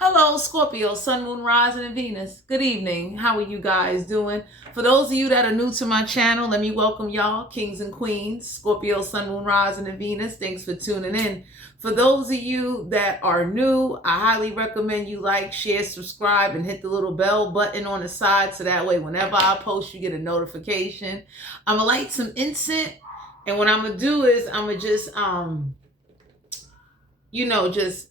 Hello, Scorpio, Sun, Moon, Rising, and Venus. Good evening. How are you guys doing? For those of you that are new to my channel, let me welcome y'all, kings and queens, Scorpio, Sun, Moon, Rising, and Venus. Thanks for tuning in. For those of you that are new, I highly recommend you like, share, subscribe, and hit the little bell button on the side so that way whenever I post, you get a notification. I'm going to light some incense, and what I'm going to do is I'm going to just, just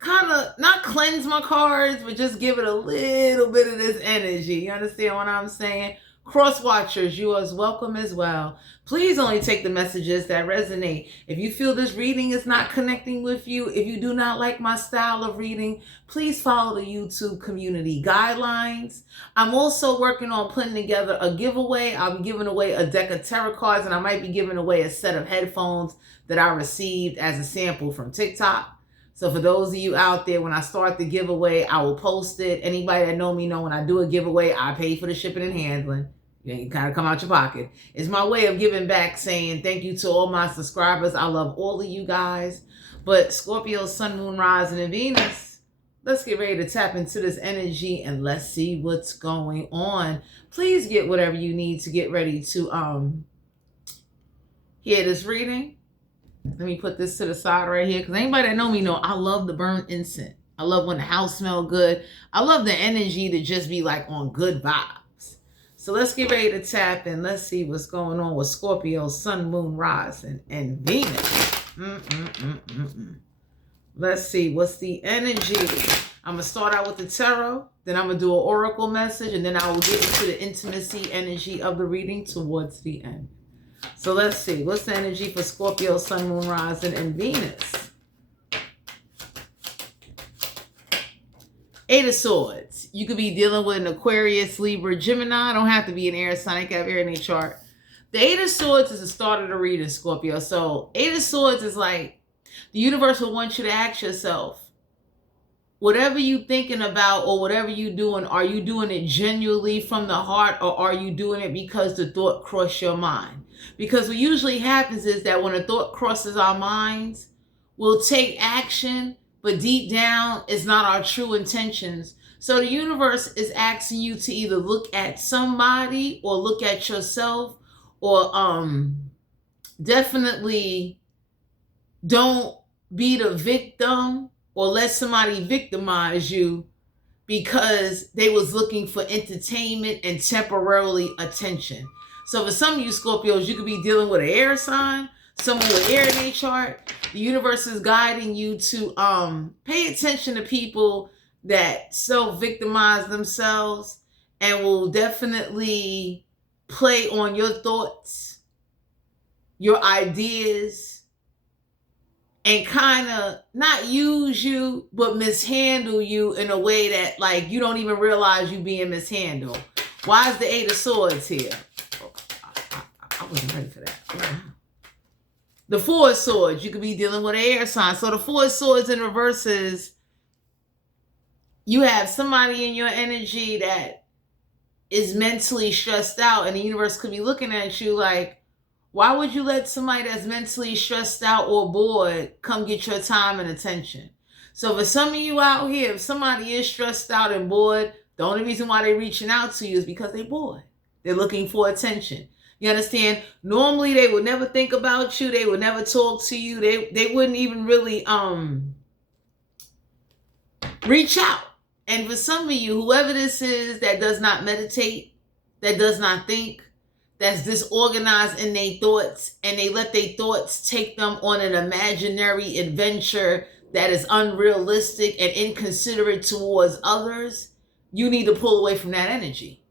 kind of not cleanse my cards, but just give it a little bit of this energy. You understand what I'm saying? Cross watchers, you are welcome as well. Please only take the messages that resonate. If you feel this reading is not connecting with you, if you do not like my style of reading, please follow the YouTube community guidelines. I'm also working on putting together a giveaway. I'll be giving away a deck of tarot cards, and I might be giving away a set of headphones that I received as a sample from TikTok. So for those of you out there, when I start the giveaway, I will post it. Anybody that know me know when I do a giveaway, I pay for the shipping and handling. You kind of come out your pocket. It's my way of giving back, saying thank you to all my subscribers. I love all of you guys. But Scorpio, Sun, Moon, Rising, and Venus, let's get ready to tap into this energy and let's see what's going on. Please get whatever you need to get ready to hear this reading. Let me put this to the side right here, because anybody that know me know I love the burnt incense. I love when the house smells good. I love the energy to just be like on good vibes. So let's get ready to tap in. Let's see what's going on with Scorpio, Sun, Moon, Rising, and Venus. Let's see, what's the energy? I'm going to start out with the tarot, then I'm going to do an oracle message, and then I will get into the intimacy energy of the reading towards the end. So let's see, what's the energy for Scorpio, Sun, Moon, Rising, and Venus? Eight of Swords. You could be dealing with an Aquarius, Libra, Gemini. Don't have to be an air sign. They can have air in their chart. The Eight of Swords is the start of the reading, Scorpio. So Eight of Swords is like the universe will want you to ask yourself, whatever you thinking about or whatever you doing, are you doing it genuinely from the heart, or are you doing it because the thought crossed your mind? Because what usually happens is that when a thought crosses our minds, we'll take action, but deep down, it's not our true intentions. So the universe is asking you to either look at somebody or look at yourself, or definitely don't be the victim or let somebody victimize you because they was looking for entertainment and temporarily attention. So for some of you Scorpios, you could be dealing with an air sign, someone with air in their chart. The universe is guiding you to pay attention to people that self-victimize themselves and will definitely play on your thoughts, your ideas, and kind of not use you, but mishandle you in a way that like you don't even realize you being mishandled. Why is the Eight of Swords here? I wasn't ready for that. The Four of Swords, you could be dealing with an air sign. So the Four of Swords in reverse is you have somebody in your energy that is mentally stressed out, and the universe could be looking at you like, why would you let somebody that's mentally stressed out or bored come get your time and attention? So for some of you out here, if somebody is stressed out and bored, the only reason why they're reaching out to you is because they're bored. They're looking for attention. You understand? Normally they would never think about you. They would never talk to you. They wouldn't even really reach out. And for some of you, whoever this is that does not meditate, that does not think, that's disorganized in their thoughts, and they let their thoughts take them on an imaginary adventure that is unrealistic and inconsiderate towards others, you need to pull away from that energy.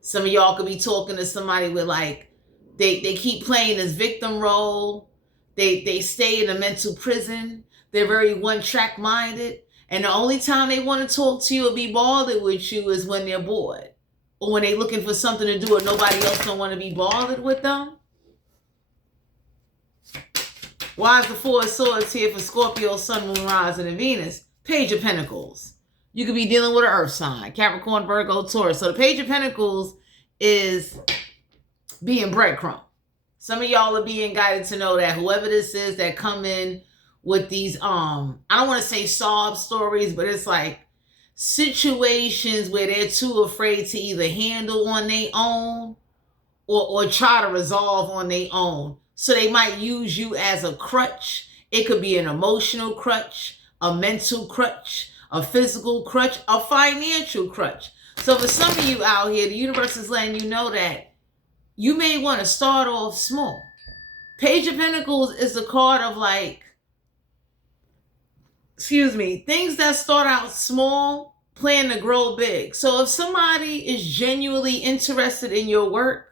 Some of y'all could be talking to somebody with like, they keep playing this victim role. They stay in a mental prison. They're very one-track minded. And the only time they want to talk to you or be bothered with you is when they're bored, or when they're looking for something to do and nobody else don't want to be bothered with them. Why is the Four of Swords here for Scorpio, Sun, Moon, Rising, and Venus? Page of Pentacles. You could be dealing with an earth sign, Capricorn, Virgo, Taurus. So the Page of Pentacles is being breadcrumb. Some of y'all are being guided to know that whoever this is that come in with these I don't want to say sob stories, but it's like situations where they're too afraid to either handle on their own or try to resolve on their own. So they might use you as a crutch. It could be an emotional crutch, a mental crutch, a physical crutch, a financial crutch. So for some of you out here, the universe is letting you know that you may want to start off small. Page of Pentacles is the card of like, things that start out small, plan to grow big. So if somebody is genuinely interested in your work,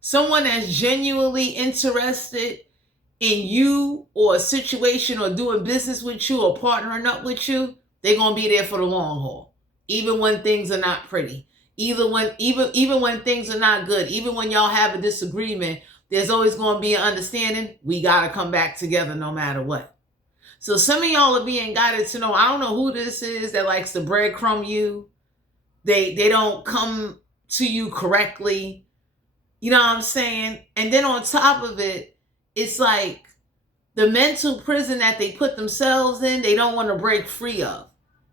someone that's genuinely interested in you or a situation or doing business with you or partnering up with you, they're going to be there for the long haul. Even when things are not pretty, even when things are not good, even when y'all have a disagreement, there's always going to be an understanding. We got to come back together no matter what. So some of y'all are being guided to know, I don't know who this is that likes to breadcrumb you. They don't come to you correctly. You know what I'm saying? And then on top of it, it's like the mental prison that they put themselves in, they don't want to break free of.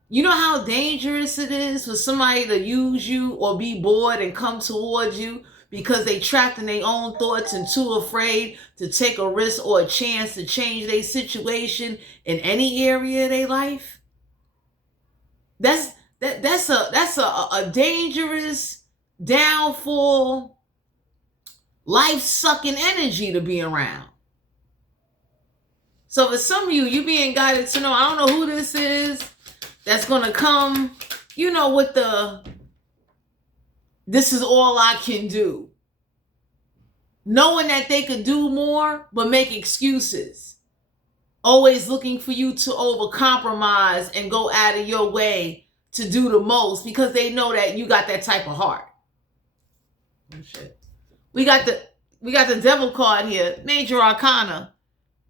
You know how dangerous it is for somebody to use you or be bored and come towards you because they trapped in their own thoughts and too afraid to take a risk or a chance to change their situation in any area of their life? That's a dangerous, downfall, life-sucking energy to be around. So for some of you, you being guided to know, I don't know who this is that's going to come, with this is all I can do. Knowing that they could do more, but make excuses. Always looking for you to overcompromise and go out of your way to do the most because they know that you got that type of heart. Oh, shit. We got the devil card here, major arcana.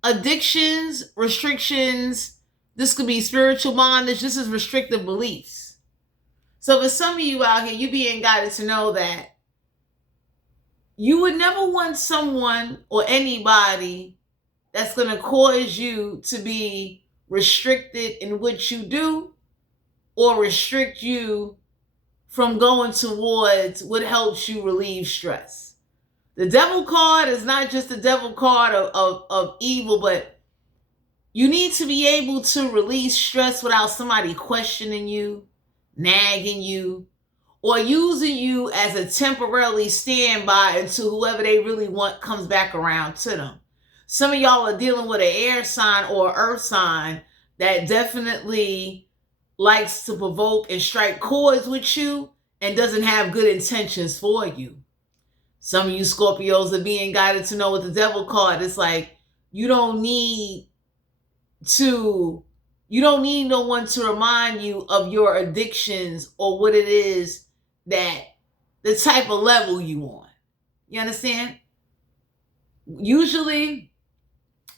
Addictions, restrictions. This could be spiritual bondage. This is restrictive beliefs. So for some of you out here, you being guided to know that you would never want someone or anybody that's going to cause you to be restricted in what you do or restrict you from going towards what helps you relieve stress. The devil card is not just the devil card of evil, but you need to be able to release stress without somebody questioning you, nagging you, or using you as a temporarily standby until whoever they really want comes back around to them. Some of y'all are dealing with an air sign or earth sign that definitely likes to provoke and strike chords with you and doesn't have good intentions for you. Some of you Scorpios are being guided to know with the devil card. It's like you don't need no one to remind you of your addictions or what it is that the type of level you on. You understand? Usually,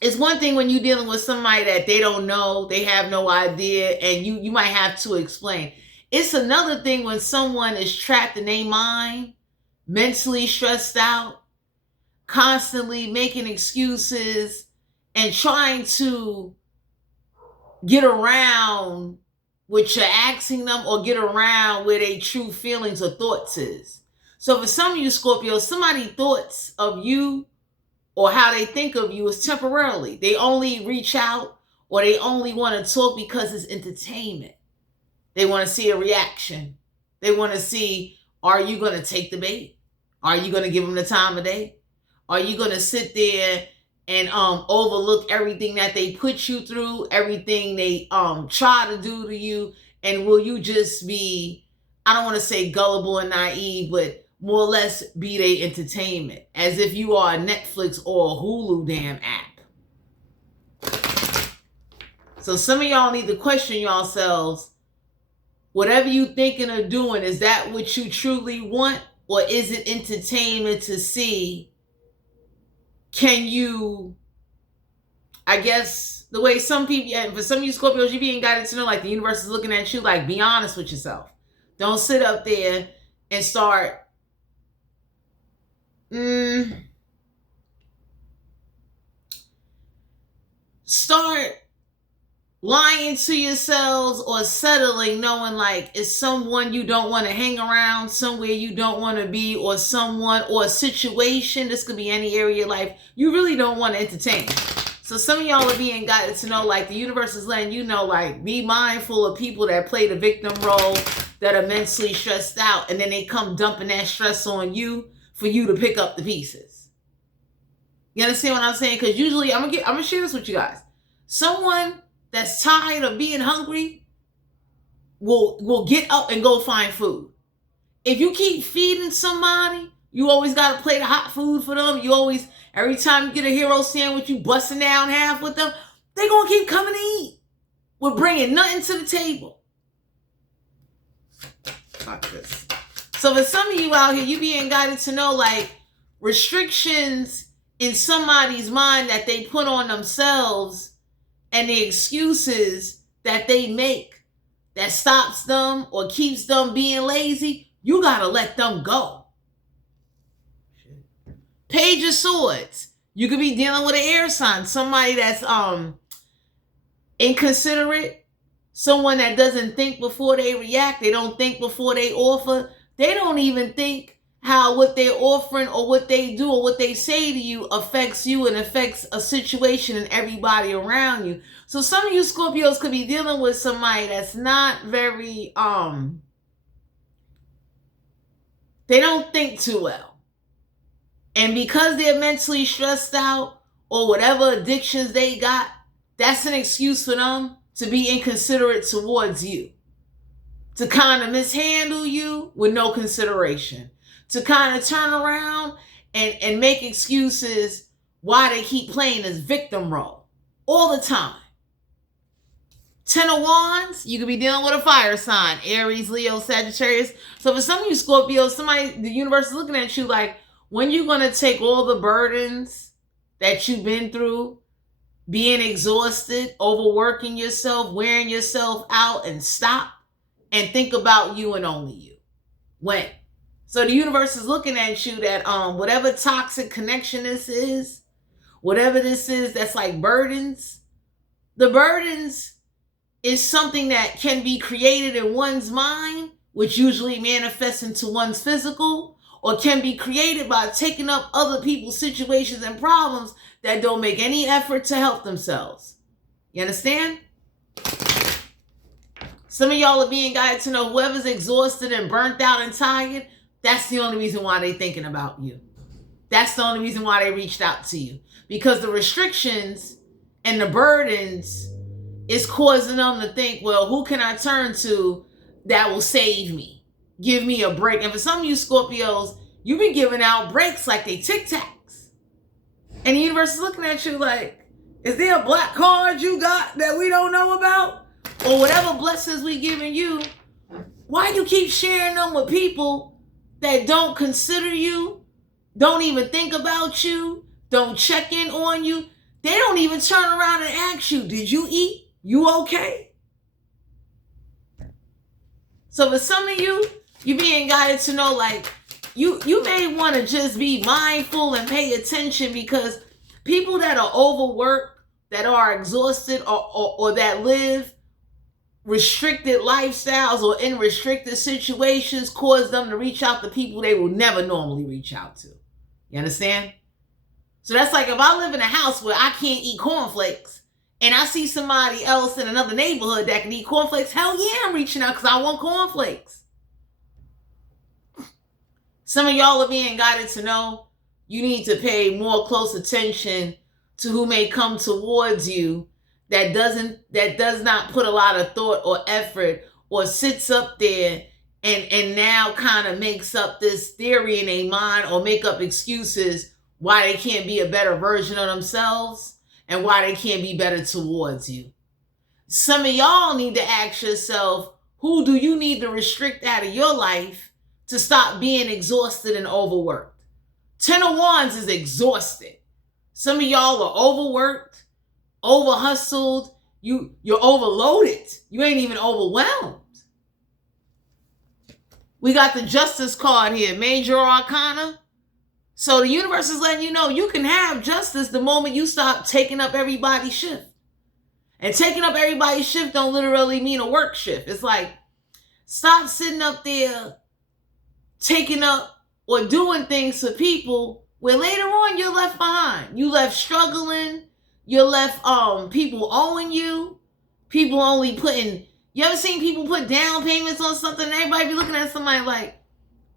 it's one thing when you're dealing with somebody that they don't know, they have no idea, and you might have to explain. It's another thing when someone is trapped in their mind, mentally stressed out, constantly making excuses, and trying to get around what you're asking them or get around where their true feelings or thoughts is. So for some of you Scorpios, somebody's thoughts of you or how they think of you is temporarily. They only reach out or they only want to talk because it's entertainment. They want to see a reaction. They want to see, are you going to take the bait? Are you going to give them the time of day? Are you going to sit there and overlook everything that they put you through, everything they try to do to you, and will you just be, I don't want to say gullible and naive, but more or less be their entertainment, as if you are a Netflix or a Hulu damn app. So some of y'all need to question yourselves. Whatever you thinking of doing, is that what you truly want? Or is it entertainment to see, can you, I guess, the way some people, and for some of you Scorpios, you being guided to know, like the universe is looking at you, like be honest with yourself. Don't sit up there and start lying to yourselves or settling, knowing like it's someone you don't want to hang around, somewhere you don't want to be, or someone or a situation, this could be any area of your life, you really don't want to entertain. So some of y'all are being guided to know, like, the universe is letting you know, like, be mindful of people that play the victim role, that are mentally stressed out, and then they come dumping that stress on you for you to pick up the pieces. You understand what I'm saying? Because usually, I'm gonna share this with you guys. Someone that's tired of being hungry will get up and go find food. If you keep feeding somebody, you always got to play the hot food for them. You always, every time you get a hero sandwich, you busting down half with them. They're going to keep coming to eat. We're bringing nothing to the table. Fuck this. So for some of you out here, you being guided to know, like, restrictions in somebody's mind that they put on themselves and the excuses that they make that stops them or keeps them being lazy, you got to let them go. Page of Swords. You could be dealing with an air sign, somebody that's inconsiderate, someone that doesn't think before they react. They don't think before they offer. They don't even think how what they're offering or what they do or what they say to you affects you and affects a situation and everybody around you. So some of you Scorpios could be dealing with somebody that's not very, they don't think too well. And because they're mentally stressed out or whatever addictions they got, that's an excuse for them to be inconsiderate towards you. To kind of mishandle you with no consideration. To kind of turn around and make excuses why they keep playing this victim role all the time. 10 of Wands, you could be dealing with a fire sign, Aries, Leo, Sagittarius. So for some of you Scorpios, the universe is looking at you like, when you going to take all the burdens that you've been through, being exhausted, overworking yourself, wearing yourself out, and stop and think about you and only you? When? So the universe is looking at you that whatever toxic connection this is, whatever this is that's like burdens, the burdens is something that can be created in one's mind, which usually manifests into one's physical, or can be created by taking up other people's situations and problems that don't make any effort to help themselves. You understand? Some of y'all are being guided to know whoever's exhausted and burnt out and tired, that's the only reason why they're thinking about you. That's the only reason why they reached out to you. Because the restrictions and the burdens is causing them to think, well, who can I turn to that will save me? Give me a break. And for some of you Scorpios, you've been giving out breaks like they Tic Tacs. And the universe is looking at you like, is there a black card you got that we don't know about? Or whatever blessings we giving you, why you keep sharing them with people that don't consider you, don't even think about you, don't check in on you? They don't even turn around and ask you, did you eat? You okay? So for some of you, you're being guided to know, like, you may want to just be mindful and pay attention, because people that are overworked, that are exhausted, or that live restricted lifestyles or in restricted situations cause them to reach out to people they will never normally reach out to. You understand? So that's like if I live in a house where I can't eat cornflakes and I see somebody else in another neighborhood that can eat cornflakes, hell yeah, I'm reaching out because I want cornflakes. Some of y'all are being guided to know you need to pay more close attention to who may come towards you that does not put a lot of thought or effort, or sits up there and now kind of makes up this theory in their mind, or make up excuses why they can't be a better version of themselves and why they can't be better towards you. Some of y'all need to ask yourself, who do you need to restrict out of your life to stop being exhausted and overworked? 10 of Wands is exhausted. Some of y'all are overworked, over hustled, you're overloaded. You ain't even overwhelmed. We got the Justice card here, Major Arcana. So the universe is letting you know you can have justice the moment you stop taking up everybody's shift. And taking up everybody's shift don't literally mean a work shift. It's like, stop sitting up there taking up or doing things for people where later on you're left behind. You left struggling. You're left people owing you. People only putting, you ever seen people put down payments on something and everybody be looking at somebody like,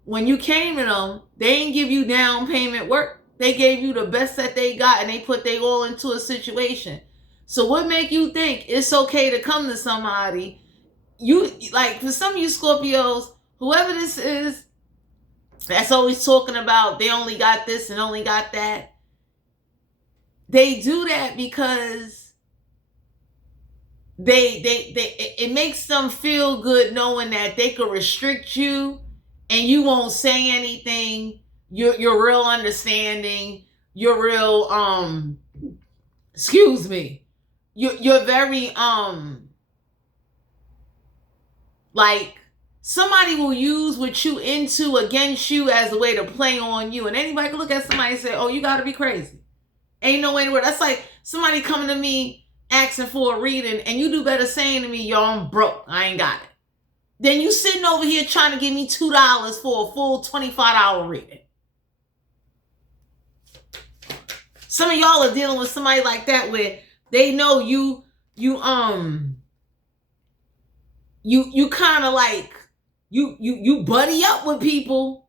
when you came to them, they didn't give you down payment work. They gave you the best that they got and they put they all into a situation. So what make you think it's okay to come to somebody? You, like, for some of you Scorpios, whoever this is, that's always talking about they only got this and only got that. They do that because it makes them feel good knowing that they could restrict you and you won't say anything. You're real understanding. You're real excuse me. You're very like, somebody will use what you into against you as a way to play on you. And anybody can look at somebody and say, oh, you gotta be crazy. Ain't no way to work. That's like somebody coming to me asking for a reading and you do better saying to me, yo, I'm broke. I ain't got it. Then you sitting over here trying to give me $2 for a full $25 reading. Some of y'all are dealing with somebody like that where they know you kind of like, you buddy up with people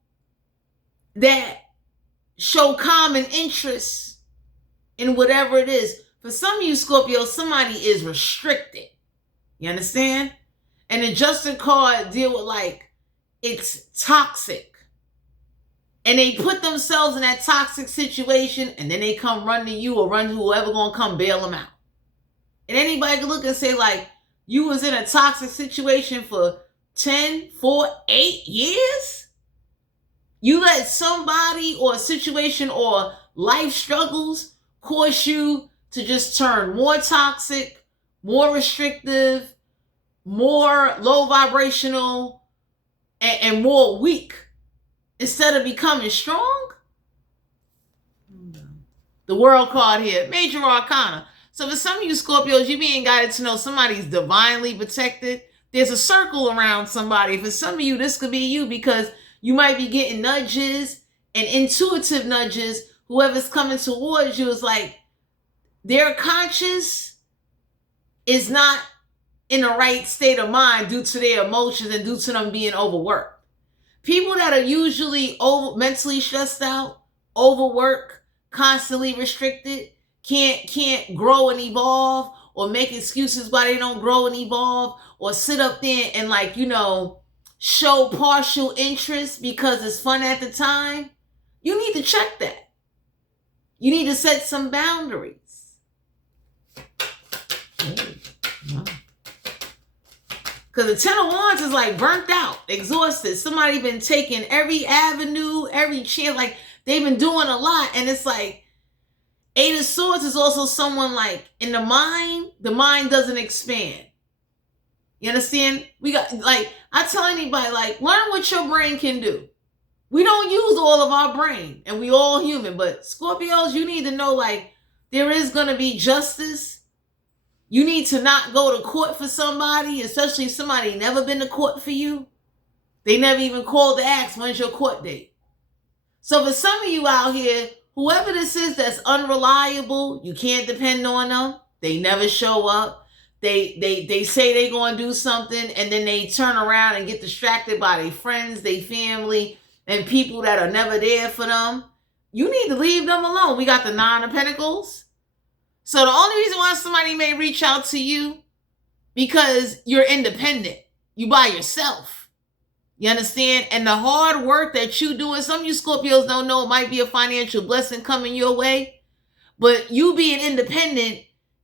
that show common interests in whatever it is. For some of you Scorpio, somebody is restricted. You understand? And the Adjusted card deal with like, it's toxic. And they put themselves in that toxic situation and then they come run to you or run to whoever gonna come bail them out. And anybody can look and say like, you was in a toxic situation for 10, 4, 8 years? You let somebody or a situation or life struggles cause you to just turn more toxic, more restrictive, more low vibrational, and more weak instead of becoming strong? The World card here, Major Arcana. So for some of you Scorpios, you being guided to know somebody's divinely protected. There's a circle around somebody. For some of you, this could be you because you might be getting nudges and intuitive nudges. Whoever's coming towards you is like, their conscience is not in the right state of mind due to their emotions and due to them being overworked. People that are usually mentally stressed out, overworked, constantly restricted, can't grow and evolve, or make excuses why they don't grow and evolve, or sit up there and like, show partial interest because it's fun at the time. You need to check that. You need to set some boundaries. Because the 10 of Wands is like burnt out, exhausted. Somebody been taking every avenue, every chance. Like they've been doing a lot. And it's like 8 of Swords is also someone like in the mind doesn't expand. You understand? We got, like, I tell anybody, like, learn what your brain can do. We don't use all of our brain and we all human, but Scorpios, you need to know, like, there is going to be justice. You need to not go to court for somebody, especially if somebody never been to court for you. They never even called to ask, when's your court date? So for some of you out here, whoever this is that's unreliable, you can't depend on them. They never show up. They say they're going to do something and then they turn around and get distracted by their friends, their family, and people that are never there for them. You need to leave them alone. We got the 9 of Pentacles. So the only reason why somebody may reach out to you, because you're independent. You by yourself. You understand? And the hard work that you do, and some of you Scorpios don't know, it might be a financial blessing coming your way. But you being independent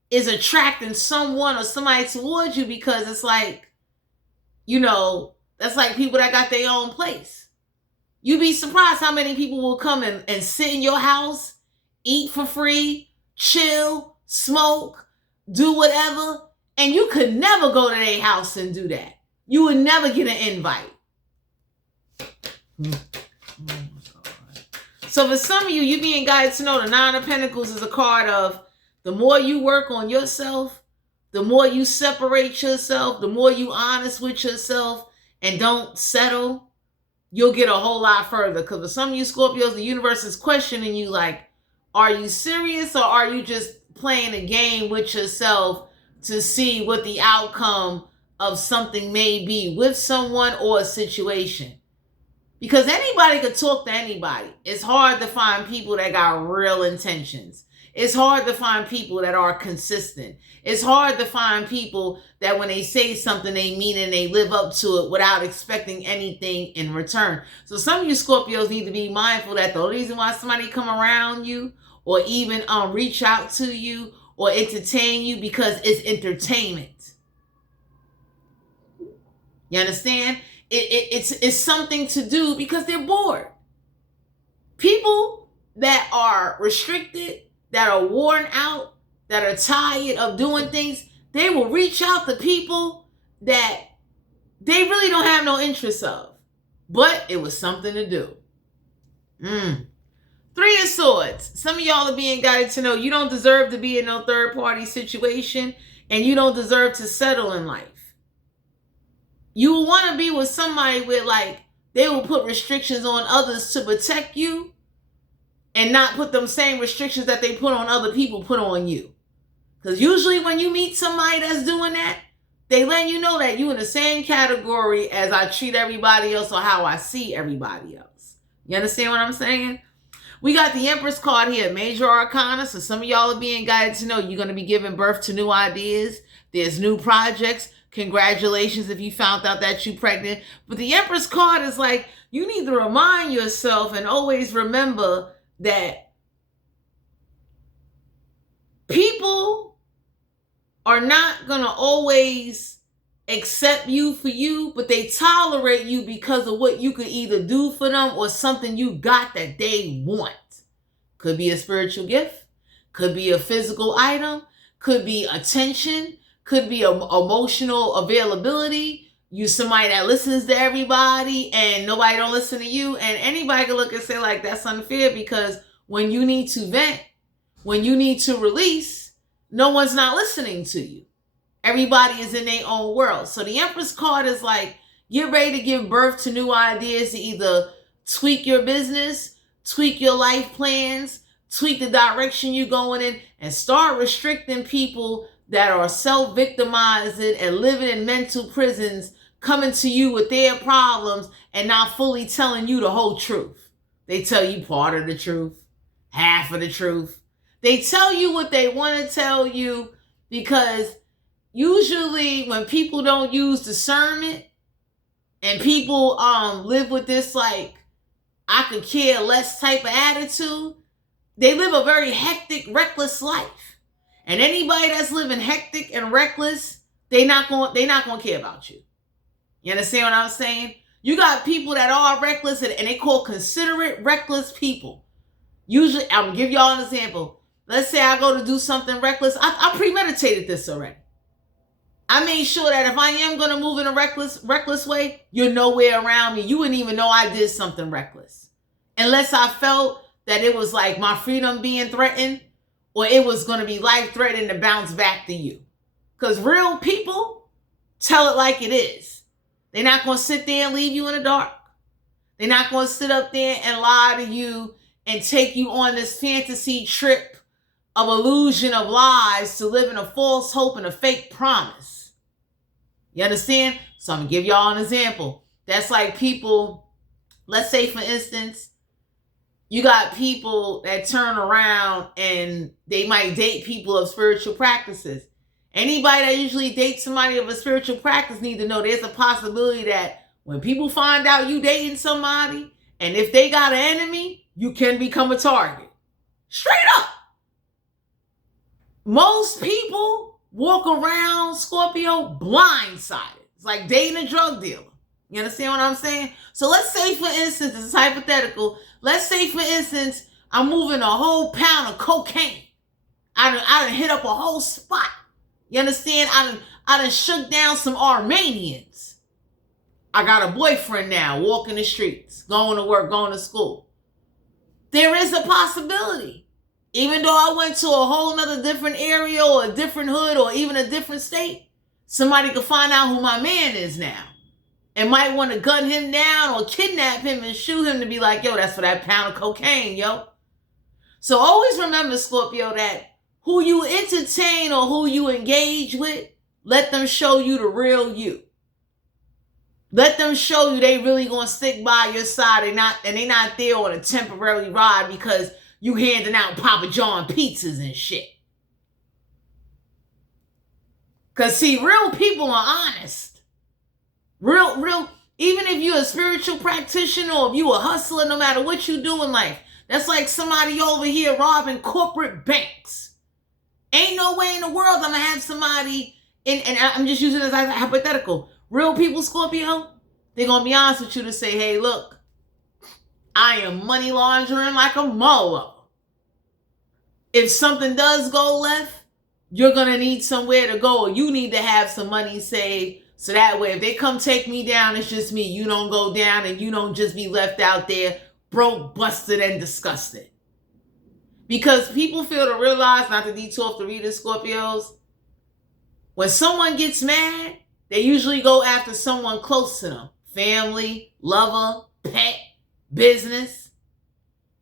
is attracting someone or somebody towards you because it's like, that's like people that got their own place. You'd be surprised how many people will come and sit in your house, eat for free, chill, smoke, do whatever, and you could never go to their house and do that. You would never get an invite. Oh my God. So for some of you, you being guided to know the 9 of Pentacles is a card of the more you work on yourself, the more you separate yourself, the more you honest with yourself and don't settle, you'll get a whole lot further. Because for some of you Scorpios, the universe is questioning you like, are you serious or are you just playing a game with yourself to see what the outcome of something may be with someone or a situation? Because anybody could talk to anybody. It's hard to find people that got real intentions. It's hard to find people that are consistent. It's hard to find people that when they say something, they mean and they live up to it without expecting anything in return. So some of you Scorpios need to be mindful that the reason why somebody come around you or even reach out to you or entertain you because it's entertainment. You understand? It's something to do because they're bored. People that are restricted, that are worn out, that are tired of doing things, they will reach out to people that they really don't have no interest of. But it was something to do. Three of Swords. Some of y'all are being guided to know you don't deserve to be in no third-party situation and you don't deserve to settle in life. You will want to be with somebody where like they will put restrictions on others to protect you and not put them same restrictions that they put on other people put on you. Because usually when you meet somebody that's doing that, they let you know that you in the same category as I treat everybody else or how I see everybody else. You understand what I'm saying? We got the Empress card here, Major Arcana. So some of y'all are being guided to know you're going to be giving birth to new ideas. There's new projects. Congratulations if you found out that you're pregnant. But the Empress card is like, you need to remind yourself and always remember that people are not going to always accept you for you, but they tolerate you because of what you could either do for them or something you got that they want. Could be a spiritual gift, could be a physical item, could be attention, could be emotional availability. You somebody that listens to everybody and nobody don't listen to you. And anybody can look and say like, that's unfair because when you need to vent, when you need to release, no one's not listening to you. Everybody is in their own world. So the Empress card is like, get ready to give birth to new ideas to either tweak your business, tweak your life plans, tweak the direction you're going in, and start restricting people that are self-victimizing and living in mental prisons, coming to you with their problems and not fully telling you the whole truth. They tell you part of the truth, half of the truth. They tell you what they want to tell you because usually when people don't use discernment and people live with this like, I could care less type of attitude, they live a very hectic, reckless life. And anybody that's living hectic and reckless, they not gonna care about you. You understand what I'm saying? You got people that are reckless and they call considerate reckless people. Usually, I'm gonna give y'all an example. Let's say I go to do something reckless. I premeditated this already. I made sure that if I am gonna move in a reckless way, you're nowhere around me. You wouldn't even know I did something reckless. Unless I felt that it was like my freedom being threatened, or it was going to be life-threatening to bounce back to you. Because real people tell it like it is. They're not going to sit there and leave you in the dark. They're not going to sit up there and lie to you and take you on this fantasy trip of illusion of lies to live in a false hope and a fake promise. You understand? So I'm going to give y'all an example. That's like people, let's say for instance, you got people that turn around and they might date people of spiritual practices. Anybody that usually dates somebody of a spiritual practice need to know there's a possibility that when people find out you dating somebody, and if they got an enemy, you can become a target. Straight up. Most people walk around, Scorpio, blindsided. It's like dating a drug dealer. You understand what I'm saying? So let's say, for instance, this is hypothetical. Let's say, for instance, I'm moving a whole pound of cocaine. I done hit up a whole spot. You understand? I done shook down some Armenians. I got a boyfriend now, walking the streets, going to work, going to school. There is a possibility. Even though I went to a whole nother different area or a different hood or even a different state, somebody could find out who my man is now and might want to gun him down or kidnap him and shoot him to be like, yo, that's for that pound of cocaine, yo. So always remember, Scorpio, that who you entertain or who you engage with, let them show you the real you. Let them show you they really gonna stick by your side and they not there on a temporary ride because you handing out Papa John pizzas and shit. Cause see, real people are honest. Real, even if you're a spiritual practitioner or if you a hustler, no matter what you do in life, that's like somebody over here robbing corporate banks. Ain't no way in the world I'm gonna have somebody, and I'm just using it as a hypothetical. Real people, Scorpio, they're gonna be honest with you to say, hey, look, I am money laundering like a molo. If something does go left, you're going to need somewhere to go, or you need to have some money saved. So that way, if they come take me down, it's just me. You don't go down and you don't just be left out there broke, busted, and disgusted. Because people fail to realize, not to detour off the readers, Scorpios, when someone gets mad, they usually go after someone close to them. Family, lover, pet, business.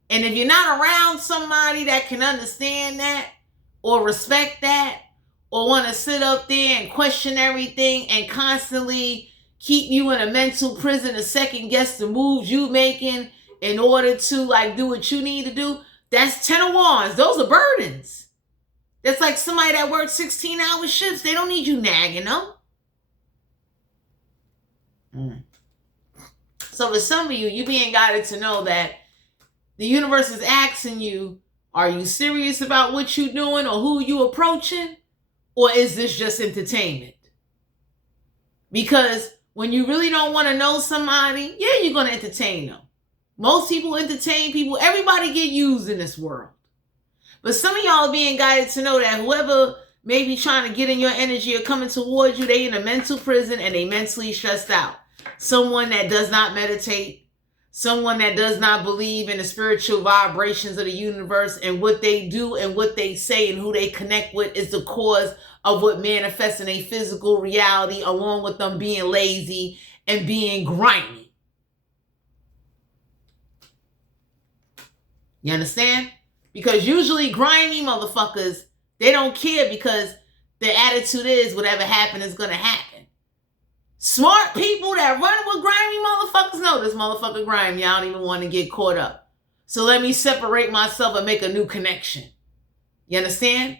And if you're not around somebody that can understand that or respect that or want to sit up there and question everything and constantly keep you in a mental prison to second guess the moves you making in order to like do what you need to do, that's 10 of wands. Those are burdens. That's like somebody that works 16-hour shifts. They don't need you nagging them. So for some of you, you being guided to know that the universe is asking you, are you serious about what you're doing or who you approaching? Or is this just entertainment? Because when you really don't want to know somebody, yeah, you're going to entertain them. Most people entertain people. Everybody get used in this world. But some of y'all are being guided to know that whoever may be trying to get in your energy or coming towards you, they in a mental prison and they mentally stressed out. Someone that does not meditate, someone that does not believe in the spiritual vibrations of the universe, and what they do and what they say and who they connect with is the cause of what manifests in a physical reality, along with them being lazy and being grimy. You understand? Because usually grimy motherfuckers, they don't care because their attitude is whatever happened is going to happen. Smart people that run with grimy motherfuckers know this motherfucker grimy. I don't even want to get caught up. So let me separate myself and make a new connection. You understand?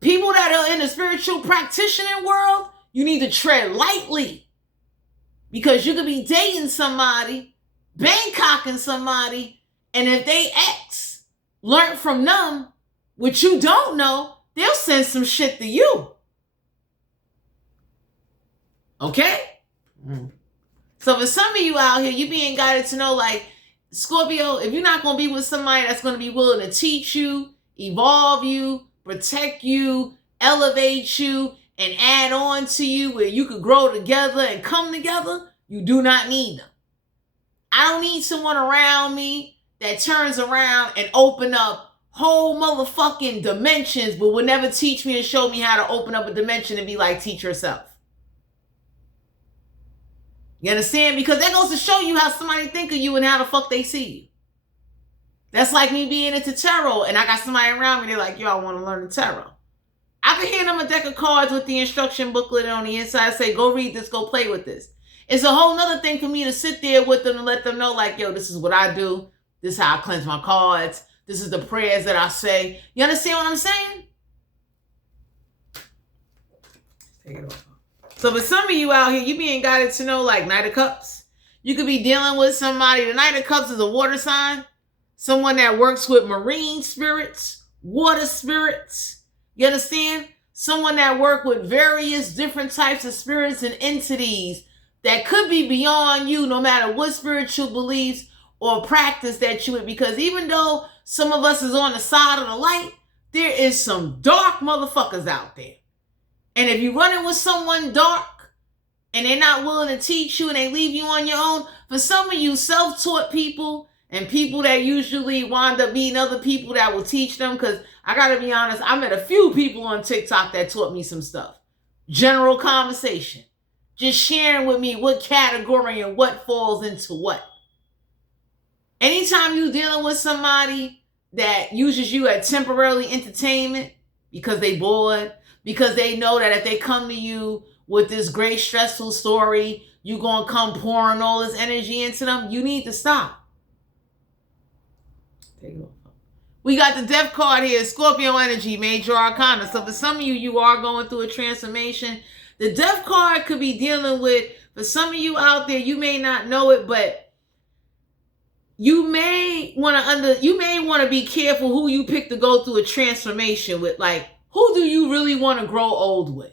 People that are in the spiritual practitioner world, you need to tread lightly. Because you could be dating somebody, Bangkocking somebody, and if they ex learn from them what you don't know, they'll send some shit to you. Okay? So for some of you out here, you being guided to know, like, Scorpio, if you're not going to be with somebody that's going to be willing to teach you, evolve you, protect you, elevate you, and add on to you where you could grow together and come together, you do not need them. I don't need someone around me that turns around and open up whole motherfucking dimensions but will never teach me and show me how to open up a dimension and be like, teach yourself. You understand? Because that goes to show you how somebody think of you and how the fuck they see you. That's like me being into tarot and I got somebody around me, they're like, yo, I want to learn the tarot. I can hand them a deck of cards with the instruction booklet on the inside, say, go read this, go play with this. It's a whole nother thing for me to sit there with them and let them know, like, yo, this is what I do. This is how I cleanse my cards. This is the prayers that I say. You understand what I'm saying? Take it off. So for some of you out here, you being guided to know, like, Knight of Cups. You could be dealing with somebody. The Knight of Cups is a water sign. Someone that works with marine spirits, water spirits. You understand? Someone that works with various different types of spirits and entities that could be beyond you, no matter what spiritual beliefs or practice that you would. Because even though some of us is on the side of the light, there is some dark motherfuckers out there. And if you're running with someone dark and they're not willing to teach you and they leave you on your own, for some of you self-taught people And people that usually wind up being other people that will teach them, because I gotta be honest, I met a few people on TikTok that taught me some stuff. General conversation. Just sharing with me what category and what falls into what. Anytime you're dealing with somebody that uses you as temporarily entertainment because they bored, because they know that if they come to you with this great stressful story, you're going to come pouring all this energy into them, you need to stop. Take it off. We got the Death card here, Scorpio energy, major arcana. So for some of you, you are going through a transformation. The Death card could be dealing with, for some of you out there, you may not know it, but you may want to be careful who you pick to go through a transformation with. Like, who do you really want to grow old with?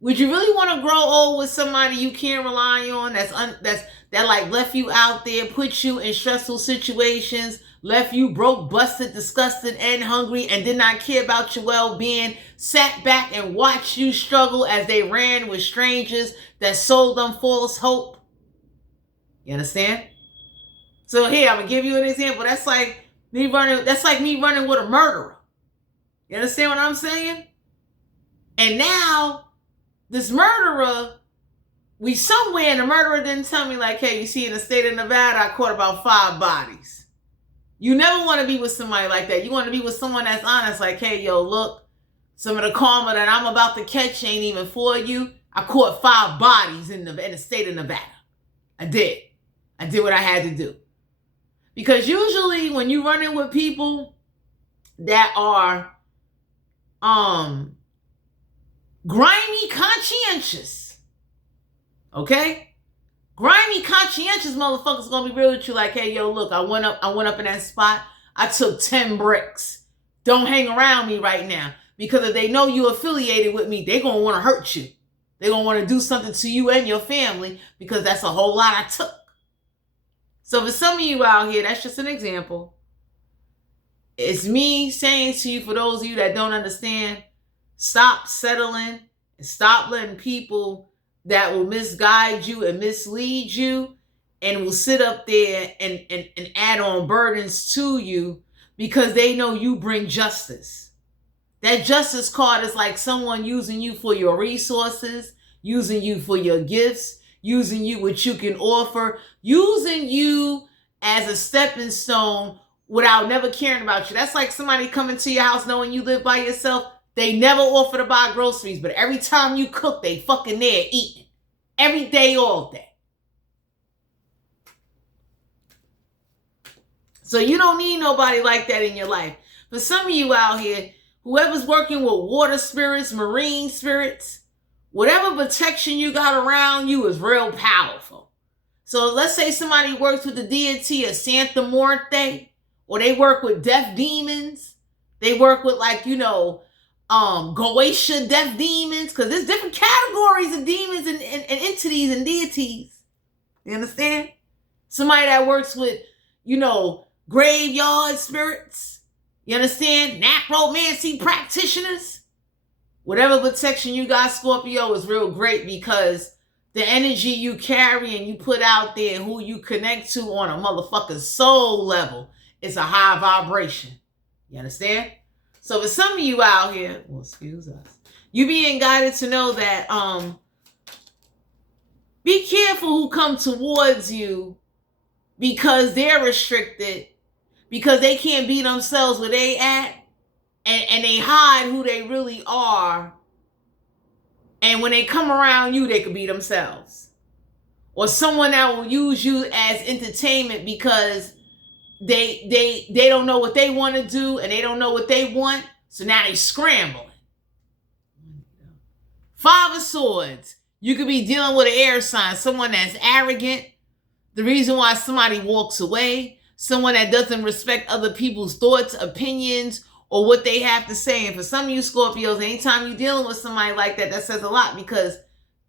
Would you really want to grow old with somebody you can't rely on, that like left you out there, put you in stressful situations, left you broke, busted, disgusted, and hungry, and did not care about your well-being, sat back and watched you struggle as they ran with strangers that sold them false hope? You understand? So here, I'm gonna give you an example. That's like me running with a murderer. You understand what I'm saying? And now, this murderer, we somewhere, and the murderer didn't tell me, like, hey, you see, in the state of Nevada, I caught about 5 bodies. You never want to be with somebody like that. You want to be with someone that's honest, like, hey, yo, look, some of the karma that I'm about to catch ain't even for you. I caught 5 bodies in the state of Nevada. I did what I had to do. Because usually when you run in with people that are grimy conscientious, okay? Grimy conscientious motherfuckers gonna be real with you, like, hey, yo, look, I went up in that spot. I took 10 bricks. Don't hang around me right now. Because if they know you affiliated with me, they're gonna want to hurt you. They're gonna want to do something to you and your family, because that's a whole lot I took. So for some of you out here, that's just an example. It's me saying to you, for those of you that don't understand, stop settling and stop letting people that will misguide you and mislead you and will sit up there and add on burdens to you because they know you bring justice. That justice card is like someone using you for your resources, using you for your gifts, using you what you can offer, using you as a stepping stone without never caring about you. That's like somebody coming to your house knowing you live by yourself. They never offer to buy groceries, but every time you cook, they fucking there eating. Every day, all day. So you don't need nobody like that in your life. For some of you out here, whoever's working with water spirits, marine spirits, whatever protection you got around you is real powerful. So let's say somebody works with the deity of Santa Muerte, or they work with death demons. They work with, like, Goetia death demons, because there's different categories of demons and entities and deities. You understand? Somebody that works with, graveyard spirits. You understand? Necromancy practitioners. Whatever protection you got, Scorpio, is real great, because the energy you carry and you put out there and who you connect to on a motherfucking soul level is a high vibration. You understand? So for some of you out here, well, excuse us, you being guided to know that be careful who come towards you because they're restricted, because they can't be themselves where they at, and they hide who they really are. And when they come around you, they could be themselves. Or someone that will use you as entertainment because they don't know what they want to do and they don't know what they want. So now they scrambling. 5 of Swords. You could be dealing with an air sign, someone that's arrogant. The reason why somebody walks away, someone that doesn't respect other people's thoughts, opinions, or what they have to say. And for some of you Scorpios, anytime you're dealing with somebody like that, that says a lot, because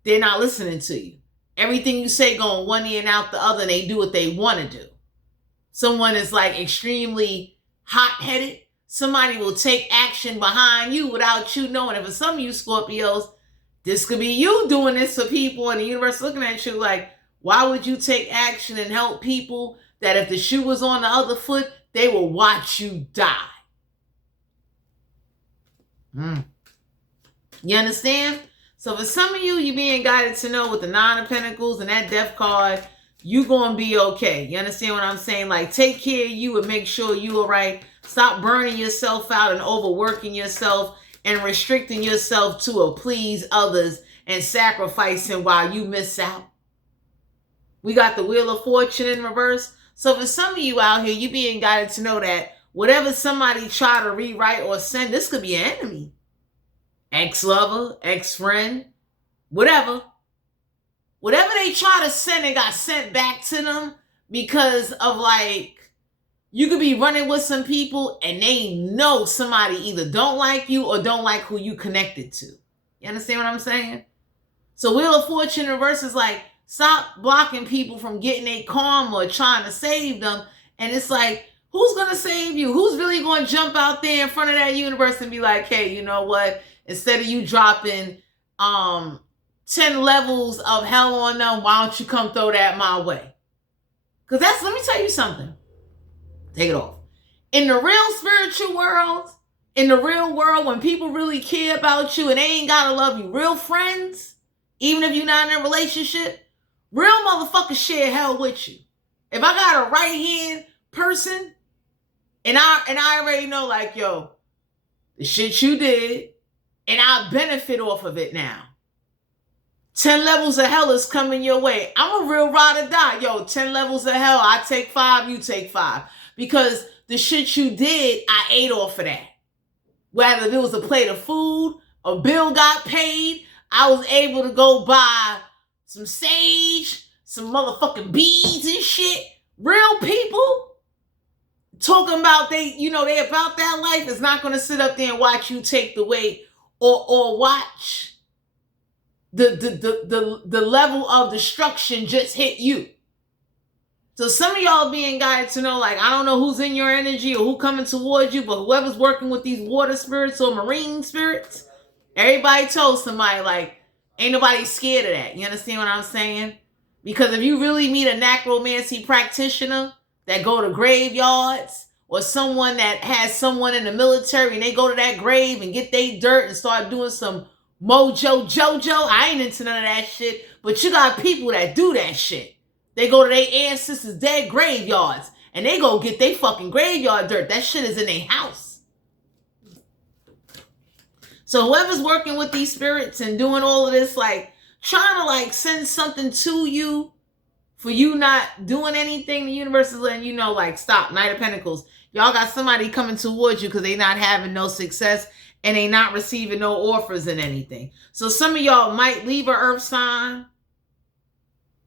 they're not listening to you. Everything you say going one ear and out the other, and they do what they want to do. Someone is like extremely hot-headed. Somebody will take action behind you without you knowing. And for some of you Scorpios, this could be you doing this for people, and the universe looking at you like, why would you take action and help people that if the shoe was on the other foot, they will watch you die. You understand? So for some of you, you being guided to know with the Nine of Pentacles and that Death card, you gonna be okay. You understand what I'm saying? Like, take care of you and make sure you are right. Stop burning yourself out and overworking yourself and restricting yourself to please others and sacrificing while you miss out. We got the Wheel of Fortune in reverse. So for some of you out here, you being guided to know that whatever somebody try to rewrite or send, this could be an enemy. Ex-lover, ex-friend, whatever. Whatever they try to send, it got sent back to them because of, like, you could be running with some people and they know somebody either don't like you or don't like who you connected to. You understand what I'm saying? So Wheel of Fortune in reverse is like, stop blocking people from getting a karma or trying to save them. And it's like, who's going to save you? Who's really going to jump out there in front of that universe and be like, hey, you know what? Instead of you dropping 10 levels of hell on them, why don't you come throw that my way? Because let me tell you something. Take it off. In the real spiritual world, in the real world, when people really care about you and they ain't got to love you, real friends, even if you're not in a relationship, real motherfuckers share hell with you. If I got a right-hand person and I already know, like, yo, the shit you did, and I benefit off of it now. 10 levels of hell is coming your way. I'm a real ride or die. Yo, 10 levels of hell, I take 5, you take 5. Because the shit you did, I ate off of that. Whether it was a plate of food, a bill got paid, I was able to go buy some sage, some motherfucking beads and shit. Real people talking about they about that life is not going to sit up there and watch you take the weight or watch the level of destruction just hit you. So some of y'all being guided to know, like, I don't know who's in your energy or who coming towards you, but whoever's working with these water spirits or marine spirits, everybody told somebody, like, ain't nobody scared of that. You understand what I'm saying? Because if you really meet a necromancy practitioner that go to graveyards or someone that has someone in the military and they go to that grave and get their dirt and start doing some mojo jojo, I ain't into none of that shit, but you got people that do that shit. They go to their ancestors' dead graveyards and they go get their fucking graveyard dirt. That shit is in their house. So whoever's working with these spirits and doing all of this, like, trying to, like, send something to you for you not doing anything, the universe is letting you know, like, stop. Knight of Pentacles. Y'all got somebody coming towards you because they not having no success and they not receiving no offers in anything. So some of y'all might leave an earth sign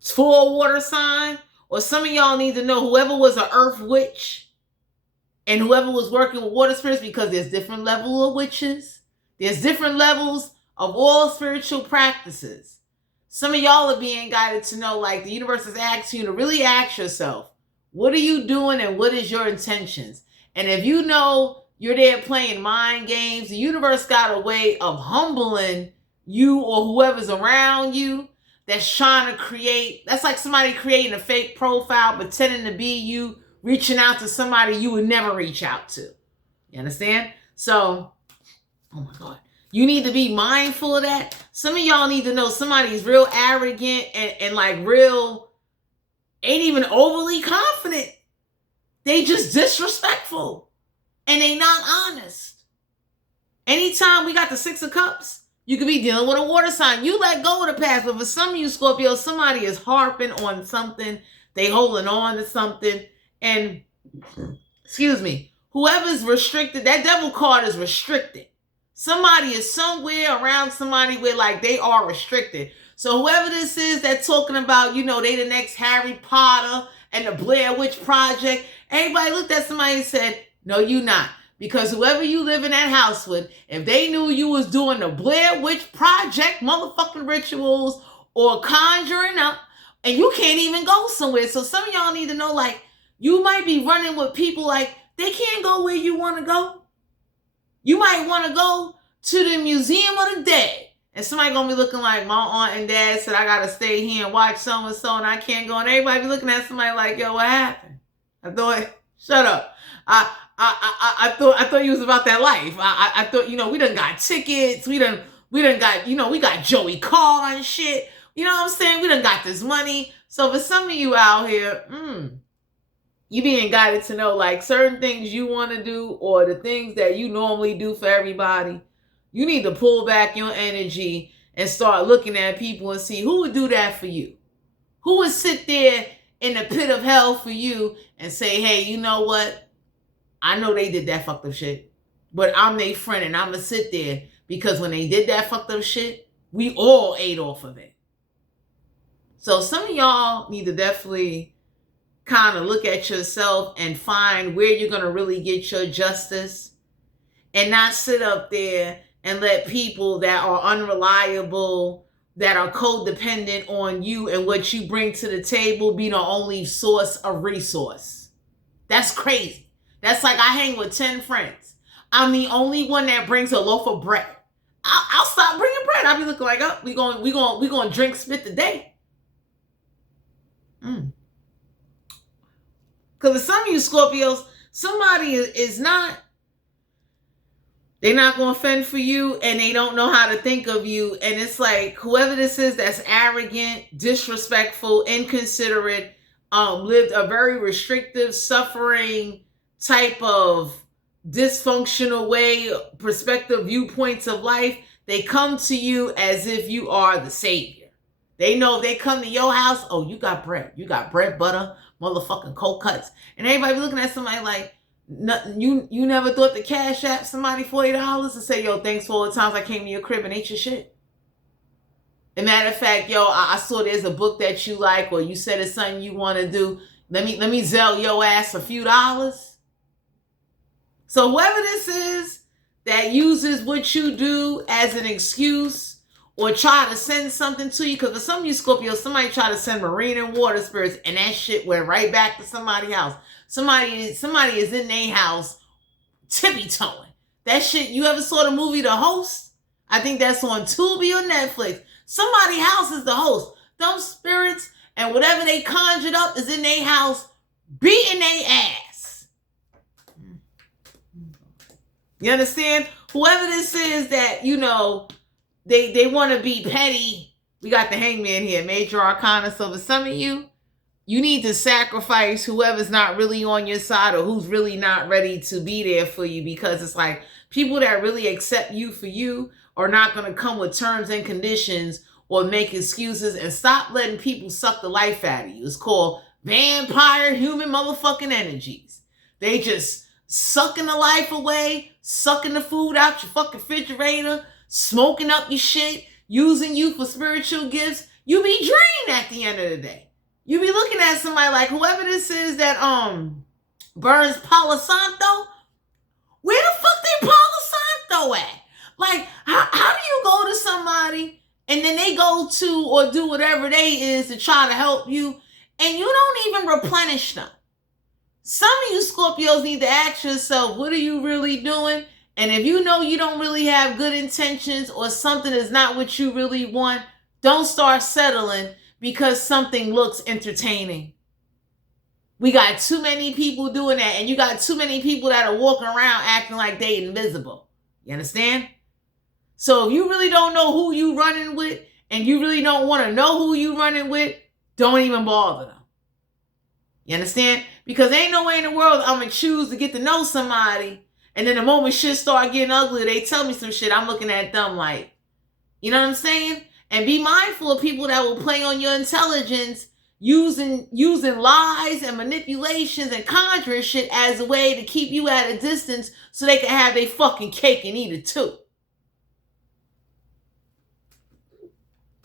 for a water sign, or some of y'all need to know whoever was an earth witch and whoever was working with water spirits, because there's different levels of witches. There's different levels of all spiritual practices. Some of y'all are being guided to know, like, the universe is asking you to really ask yourself, what are you doing and what is your intentions? And if you know you're there playing mind games, the universe got a way of humbling you or whoever's around you that's trying to create, that's like somebody creating a fake profile, pretending to be you, reaching out to somebody you would never reach out to. You understand? So, oh my God. You need to be mindful of that. Some of y'all need to know somebody's real arrogant and like real, ain't even overly confident. They just disrespectful. And they not honest. Anytime we got the 6 of Cups, you could be dealing with a water sign. You let go of the past. But for some of you, Scorpio, somebody is harping on something. They holding on to something. And, excuse me, whoever's restricted, that devil card is restricted. Somebody is somewhere around somebody where, like, they are restricted. So whoever this is that's talking about, you know, they the next Harry Potter and the Blair Witch Project, everybody looked at somebody and said, no, you not. Because whoever you live in that house with, if they knew you was doing the Blair Witch Project motherfucking rituals or conjuring up, and you can't even go somewhere. So some of y'all need to know, like, you might be running with people, like, they can't go where you want to go. You might want to go to the Museum of the Dead. And somebody going to be looking like, my aunt and dad said I got to stay here and watch so-and-so and I can't go. And everybody be looking at somebody like, yo, what happened? Shut up. I thought you was about that life. I thought, we done got tickets. We done got, we got Joey Carr and shit. You know what I'm saying? We done got this money. So for some of you out here, you being guided to know, like, certain things you want to do or the things that you normally do for everybody, you need to pull back your energy and start looking at people and see who would do that for you. Who would sit there in the pit of hell for you and say, hey, you know what? I know they did that fucked up shit, but I'm their friend and I'm going to sit there because when they did that fucked up shit, we all ate off of it. So some of y'all need to definitely kind of look at yourself and find where you're going to really get your justice and not sit up there and let people that are unreliable, that are codependent on you and what you bring to the table be the only source of resource. That's crazy. That's like I hang with 10 friends. I'm the only one that brings a loaf of bread. I'll stop bringing bread. I'll be looking like, oh, we going to drink spit today. Because for some of you Scorpios, somebody is not, they're not going to fend for you and they don't know how to think of you. And it's like, whoever this is that's arrogant, disrespectful, inconsiderate, lived a very restrictive, suffering type of dysfunctional way, perspective, viewpoints of life, they come to you as if you are the savior. They know if they come to your house, oh, you got bread. You got bread, butter, motherfucking cold cuts. And everybody be looking at somebody like, you never thought to cash app somebody $40 and say, yo, thanks for all the times I came to your crib and ate your shit. As a matter of fact, yo, I saw there's a book that you like, or you said it's something you want to do. Let me Zelle your ass a few dollars. So whoever this is that uses what you do as an excuse or try to send something to you, because for some of you Scorpios, somebody tried to send marine and water spirits and that shit went right back to somebody's house. Somebody is in their house tippy-toeing. That shit, you ever saw the movie The Host? I think that's on Tubi or Netflix. Somebody's house is the host. Those spirits and whatever they conjured up is in their house beating their ass. You understand? Whoever this is that, they want to be petty. We got the Hangman here, Major Arcana. So for some of you, you need to sacrifice whoever's not really on your side or who's really not ready to be there for you, because it's like people that really accept you for you are not going to come with terms and conditions or make excuses, and stop letting people suck the life out of you. It's called vampire human motherfucking energies. They just sucking the life away, sucking the food out your fucking refrigerator, smoking up your shit, using you for spiritual gifts. You be drained at the end of the day. You be looking at somebody like whoever this is that burns Palo Santo. Where the fuck did Palo Santo at? Like, how do you go to somebody and then they go to or do whatever they is to try to help you and you don't even replenish them? Some of you Scorpios need to ask yourself, what are you really doing? And if you know you don't really have good intentions or something is not what you really want, don't start settling because something looks entertaining. We got too many people doing that, and you got too many people that are walking around acting like they invisible. You understand? So if you really don't know who you running with and you really don't want to know who you running with, don't even bother them. You understand? Because ain't no way in the world I'm going to choose to get to know somebody, and then the moment shit start getting ugly, they tell me some shit, I'm looking at them like, you know what I'm saying? And be mindful of people that will play on your intelligence using lies and manipulations and conjuring shit as a way to keep you at a distance so they can have their fucking cake and eat it too.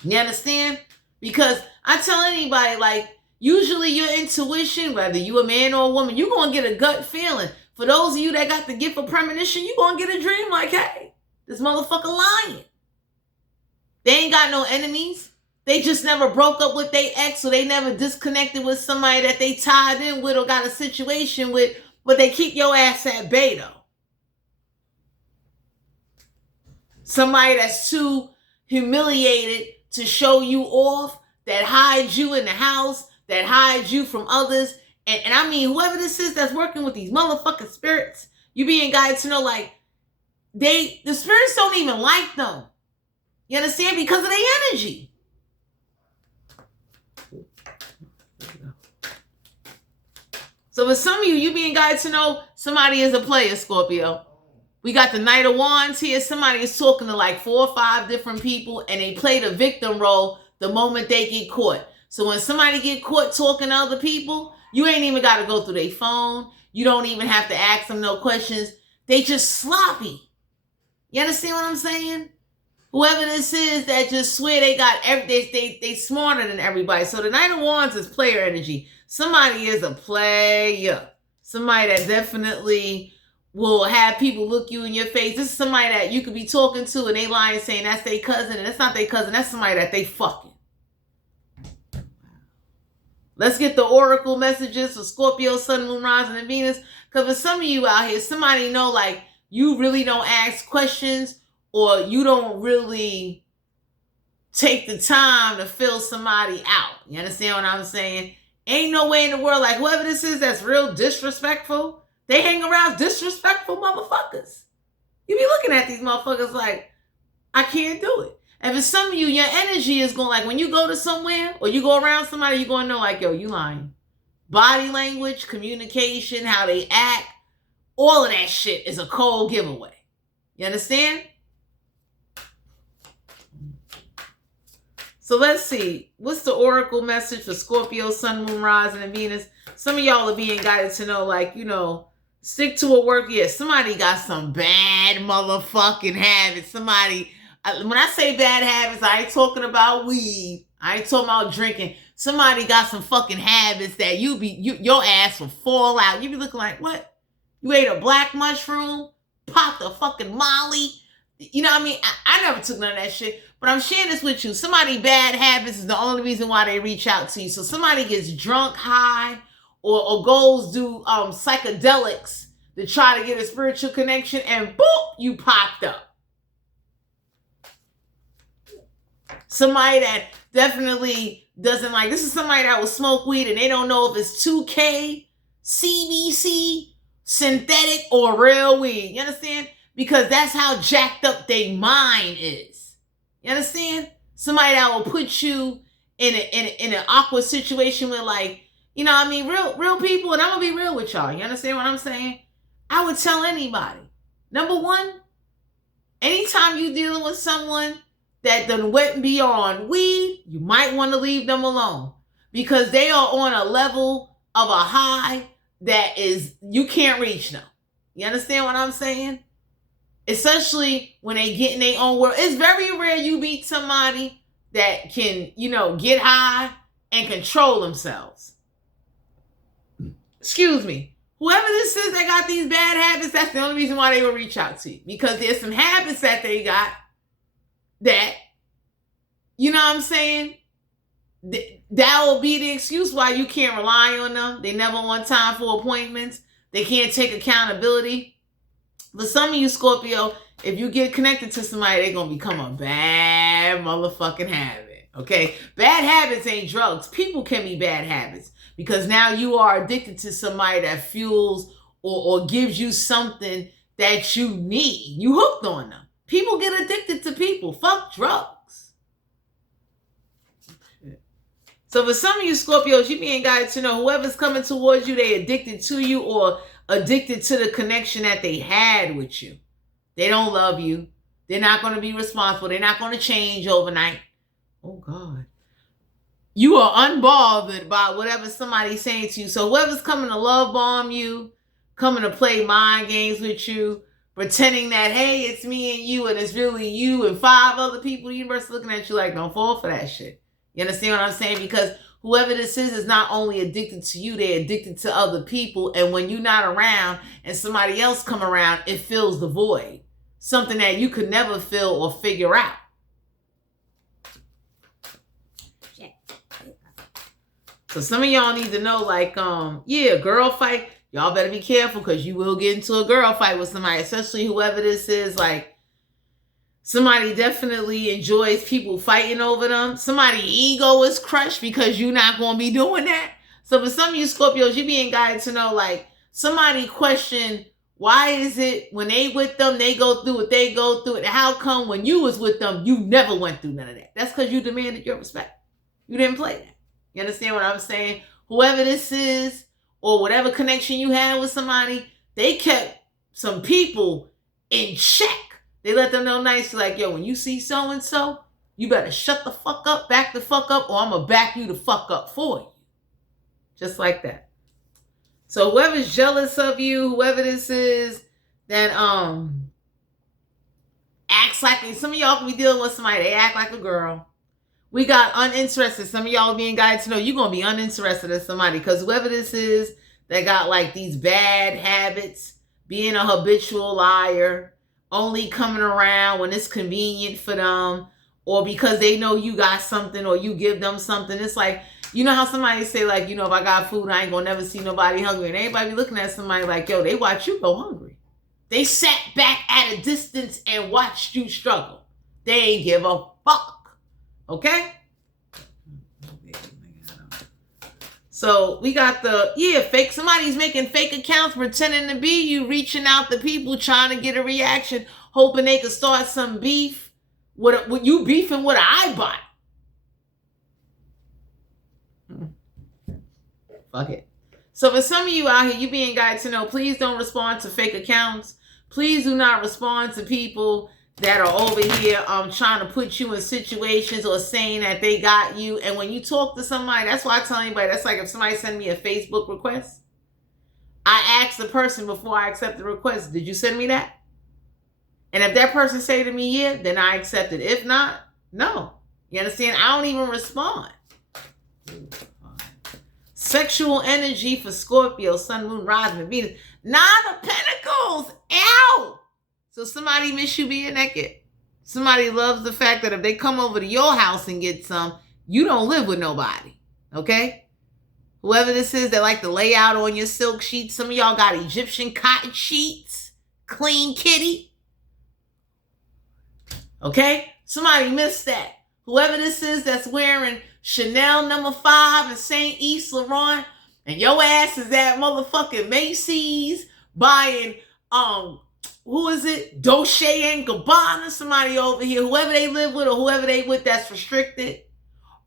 You understand? Because I tell anybody, like, usually your intuition, whether you a man or a woman, you're going to get a gut feeling. For those of you that got the gift of premonition, you're going to get a dream like, hey, this motherfucker lying. They ain't got no enemies. They just never broke up with their ex, or they never disconnected with somebody that they tied in with or got a situation with, but they keep your ass at bay though. Somebody that's too humiliated to show you off, that hides you in the house, that hides you from others, And I mean, whoever this is that's working with these motherfucking spirits, you being guided to know, like, the spirits don't even like them. You understand? Because of their energy. So for some of you, you being guided to know somebody is a player, Scorpio. We got the Knight of Wands here. Somebody is talking to like 4 or 5 different people, and they play the victim role the moment they get caught. So when somebody get caught talking to other people, you ain't even got to go through their phone. You don't even have to ask them no questions. They just sloppy. You understand what I'm saying? Whoever this is that just swear they got they smarter than everybody. So the Knight of Wands is player energy. Somebody is a player. Somebody that definitely will have people look you in your face. This is somebody that you could be talking to and they lying saying that's their cousin, and that's not their cousin. That's somebody that they fucking. Let's get the oracle messages for Scorpio, Sun, Moon, Rising, and Venus. Because for some of you out here, somebody know like you really don't ask questions, or you don't really take the time to fill somebody out. You understand what I'm saying? Ain't no way in the world, like whoever this is that's real disrespectful, they hang around disrespectful motherfuckers. You be looking at these motherfuckers like, I can't do it. And for some of you, your energy is going, like when you go to somewhere or you go around somebody, you're going to know like, yo, you lying. Body language, communication, how they act, all of that shit is a cold giveaway. You understand? So let's see. What's the oracle message for Scorpio, Sun, Moon, Rising, and Venus? Some of y'all are being guided to know, like, you know, stick to a work. Yeah, somebody got some bad motherfucking habits. Somebody, when I say bad habits, I ain't talking about weed. I ain't talking about drinking. Somebody got some fucking habits that your ass will fall out. You be looking like, what? You ate a black mushroom? Popped a fucking Molly? You know what I mean? I never took none of that shit. But I'm sharing this with you. Somebody bad habits is the only reason why they reach out to you. So somebody gets drunk, high, or goes do psychedelics to try to get a spiritual connection, and boop, you popped up. Somebody that definitely doesn't like, this is somebody that will smoke weed and they don't know if it's 2K, CBC, synthetic, or real weed. You understand? Because that's how jacked up their mind is. You understand? Somebody that will put you in an awkward situation with, like, you know what I mean, real people. And I'm going to be real with y'all. You understand what I'm saying? I would tell anybody. Number one, anytime you dealing with someone that done went beyond weed, you might want to leave them alone. Because they are on a level of a high that is, you can't reach them. You understand what I'm saying? Especially when they get in their own world. It's very rare you meet somebody that can, you know, get high and control themselves. Excuse me. Whoever this is that got these bad habits, that's the only reason why they will reach out to you. Because there's some habits that they got that, you know what I'm saying? That will be the excuse why you can't rely on them. They never want time for appointments. They can't take accountability. For some of you, Scorpio, if you get connected to somebody, they're going to become a bad motherfucking habit, okay? Bad habits ain't drugs. People can be bad habits because now you are addicted to somebody that fuels or gives you something that you need. You hooked on them. People get addicted to people. Fuck drugs. So for some of you, Scorpios, you being guided to know whoever's coming towards you, they addicted to you or addicted to the connection that they had with you. They don't love you. They're not going to be responsible. They're not going to change overnight. Oh, God. You are unbothered by whatever somebody's saying to you. So whoever's coming to love bomb you, coming to play mind games with you, pretending that, hey, it's me and you, and it's really you and 5 other people in the universe looking at you like, don't fall for that shit. You understand what I'm saying? Because whoever this is not only addicted to you, they're addicted to other people. And when you're not around and somebody else come around, it fills the void. Something that you could never fill or figure out. So some of y'all need to know, like, yeah, girl fight. Y'all better be careful because you will get into a girl fight with somebody, especially whoever this is. Like, somebody definitely enjoys people fighting over them. Somebody's ego is crushed because you're not going to be doing that. So for some of you Scorpios, you being guided to know, like, somebody question, why is it when they with them, they go through what they go through, and how come when you was with them, you never went through none of that? That's because you demanded your respect. You didn't play that. You understand what I'm saying? Whoever this is, or whatever connection you had with somebody, they kept some people in check. They let them know nicely, like, yo, when you see so-and-so, you better shut the fuck up, back the fuck up, or I'm going to back you the fuck up for you. Just like that. So whoever's jealous of you, whoever this is, that acts like, some of y'all can be dealing with somebody, they act like a girl. We got uninterested. Some of y'all being guided to know you're going to be uninterested in somebody, because whoever this is that got like these bad habits, being a habitual liar, only coming around when it's convenient for them, or because they know you got something or you give them something. It's like, you know how somebody say, like, you know, if I got food, I ain't gonna never see nobody hungry. And everybody be looking at somebody like, yo, they watch you go hungry. They sat back at a distance and watched you struggle. They ain't give a fuck. Okay? So we got fake. Somebody's making fake accounts, pretending to be you, reaching out to people, trying to get a reaction, hoping they could start some beef. With you beefing with an iBot. Fuck it. So for some of you out here, you being guided to know, please don't respond to fake accounts. Please do not respond to people that are over here trying to put you in situations or saying that they got you. And when you talk to somebody, that's why I tell anybody, that's like if somebody send me a Facebook request, I ask the person before I accept the request, did you send me that? And if that person say to me, yeah, then I accept it. If not, no. You understand? I don't even respond. Sexual energy for Scorpio, Sun, Moon, Rising, Venus. 9 of Pentacles. Ow! So somebody miss you being naked. Somebody loves the fact that if they come over to your house and get some, you don't live with nobody. Okay? Whoever this is that like to lay out on your silk sheets. Some of y'all got Egyptian cotton sheets. Clean kitty. Okay? Somebody missed that. Whoever this is that's wearing Chanel No. 5 and St. Yves Laurent, and your ass is at motherfucking Macy's buying, who is it? Dolce and Gabbana, somebody over here, whoever they live with or whoever they with that's restricted.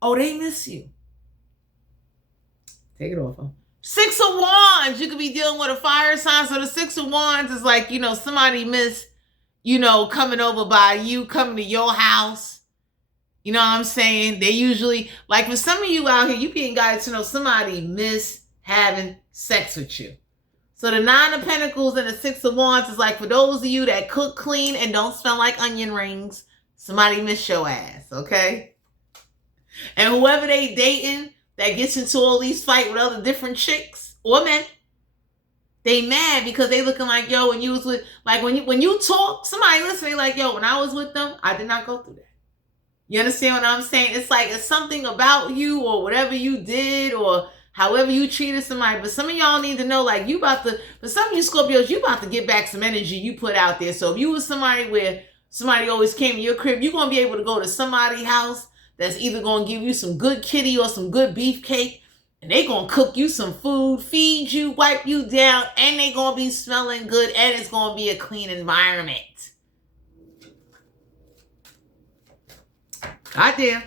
Oh, they miss you. Take it off. 6 of Wands. You could be dealing with a fire sign. So the 6 of Wands is like, you know, somebody miss, you know, coming over by you, coming to your house. You know what I'm saying? They usually, like for some of you out here, you being guided to know somebody miss having sex with you. So the 9 of Pentacles and the 6 of Wands is like for those of you that cook clean and don't smell like onion rings, somebody miss your ass, okay? And whoever they dating that gets into all these fights with other different chicks or men, they mad because they looking like, yo, when you was with, like when you talk, somebody listening like, yo, when I was with them, I did not go through that. You understand what I'm saying? It's like it's something about you or whatever you did or however you treated somebody. But some of y'all need to know, like, you about to, for some of you Scorpios, you about to get back some energy you put out there. So if you was somebody where somebody always came to your crib, you're going to be able to go to somebody's house that's either going to give you some good kitty or some good beefcake. And they going to cook you some food, feed you, wipe you down, and they going to be smelling good, and it's going to be a clean environment. Goddamn.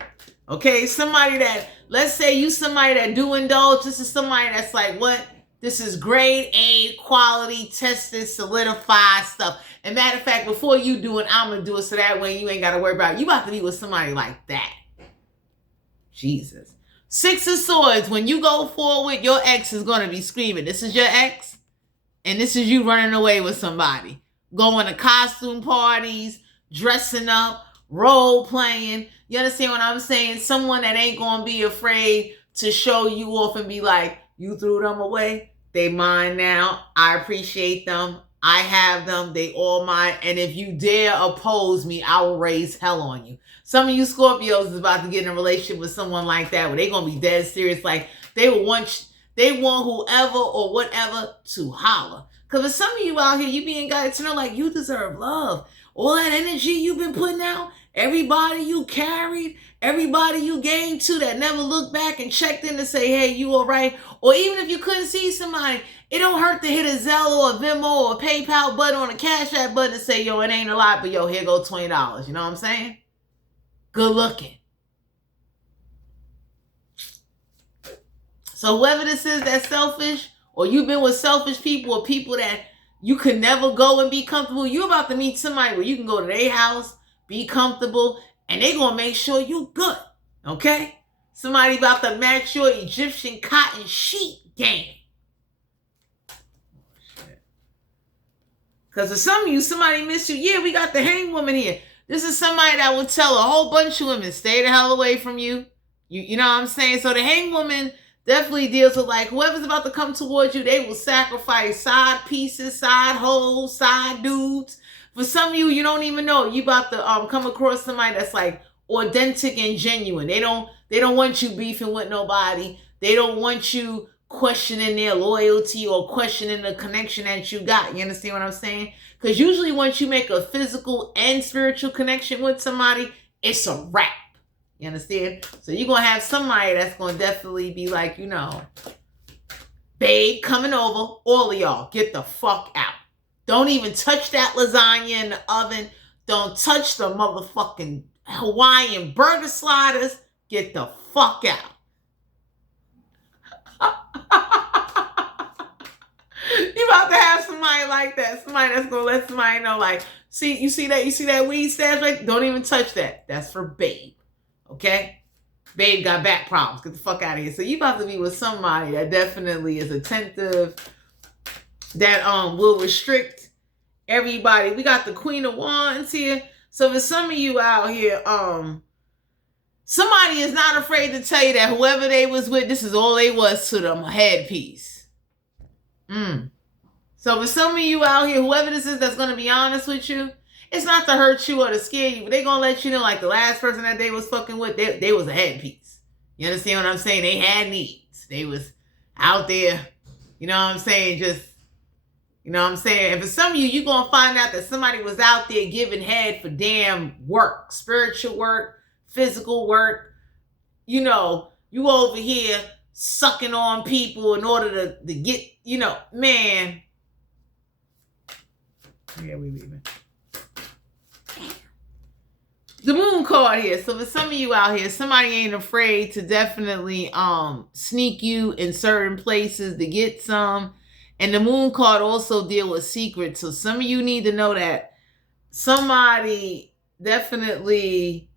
Okay, somebody that, let's say you somebody that do indulge. This is somebody that's like, what? This is grade A, quality, tested, solidified stuff. And matter of fact, before you do it, I'm going to do it so that way you ain't got to worry about it. You about to be with somebody like that. Jesus. 6 of Swords. When you go forward, your ex is going to be screaming. This is your ex, and this is you running away with somebody. Going to costume parties, dressing up, role playing. You understand what I'm saying? Someone that ain't going to be afraid to show you off and be like, you threw them away. They mine now. I appreciate them. I have them. They all mine. And if you dare oppose me, I will raise hell on you. Some of you Scorpios is about to get in a relationship with someone like that where they're going to be dead serious. Like they want whoever or whatever to holler. Because for some of you out here, you being guided to know like you deserve love. All that energy you've been putting out, everybody you carried, everybody you gave to that never looked back and checked in to say, hey, you all right? Or even if you couldn't see somebody, it don't hurt to hit a Zelle or a Venmo or a PayPal button on a Cash App button and say, yo, it ain't a lot, but yo, here go $20. You know what I'm saying? Good looking. So whoever this is that's selfish, or you've been with selfish people or people that you could never go and be comfortable, you about to meet somebody where you can go to their house, be comfortable, and they going to make sure you good, okay? Somebody about to match your Egyptian cotton sheet game. Because for some of you, somebody missed you. Yeah, we got the hang woman here. This is somebody that will tell a whole bunch of women, stay the hell away from you. You know what I'm saying? So the hang woman definitely deals with like whoever's about to come towards you, they will sacrifice side pieces, side hoes, side dudes. For some of you, you don't even know. You about to come across somebody that's like authentic and genuine. They don't want you beefing with nobody. They don't want you questioning their loyalty or questioning the connection that you got. You understand what I'm saying? Because usually once you make a physical and spiritual connection with somebody, it's a wrap. You understand? So you're going to have somebody that's going to definitely be like, you know, babe, coming over, all of y'all, get the fuck out. Don't even touch that lasagna in the oven. Don't touch the motherfucking Hawaiian burger sliders. Get the fuck out. You about to have somebody like that. Somebody that's going to let somebody know, like, you see that weed stash right? Don't even touch that. That's for babe. Okay? Babe got back problems. Get the fuck out of here. So you about to be with somebody that definitely is attentive, that will restrict everybody. We got the Queen of Wands here. So for some of you out here, somebody is not afraid to tell you that whoever they was with, this is all they was to them, headpiece. So for some of you out here, whoever this is that's going to be honest with you, it's not to hurt you or to scare you, but they're going to let you know, like the last person that they was fucking with, they was a headpiece. You understand what I'm saying? They had needs. They was out there, you know what I'm saying? Just, you know what I'm saying? And for some of you, you're going to find out that somebody was out there giving head for damn work, spiritual work, physical work. You know, you over here sucking on people in order to get, you know, man. Yeah, we leaving. The moon card here. So for some of you out here, somebody ain't afraid to definitely sneak you in certain places to get some. And the moon card also deal with secrets. So some of you need to know that somebody definitely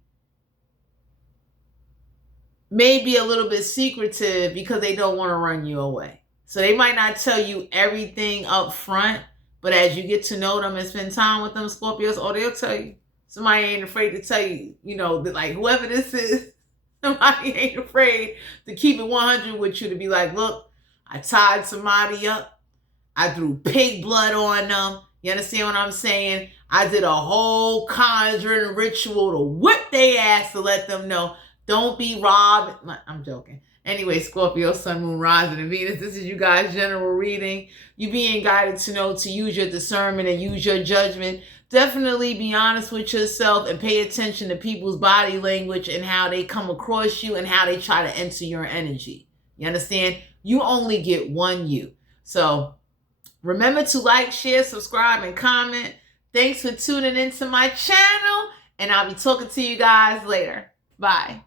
may be a little bit secretive because they don't want to run you away. So they might not tell you everything up front, but as you get to know them and spend time with them, Scorpios, oh, they'll tell you. Somebody ain't afraid to tell you, you know, that like whoever this is, somebody ain't afraid to keep it 100 with you, to be like, look, I tied somebody up. I threw pig blood on them. You understand what I'm saying? I did a whole conjuring ritual to whip their ass to let them know, don't be robbed. I'm joking. Anyway, Scorpio, Sun, Moon, Rising, and Venus. This is you guys' general reading. You being guided to know to use your discernment and use your judgment. Definitely be honest with yourself and pay attention to people's body language and how they come across you and how they try to enter your energy. You understand? You only get one you. So remember to like, share, subscribe, and comment. Thanks for tuning into my channel, and I'll be talking to you guys later. Bye.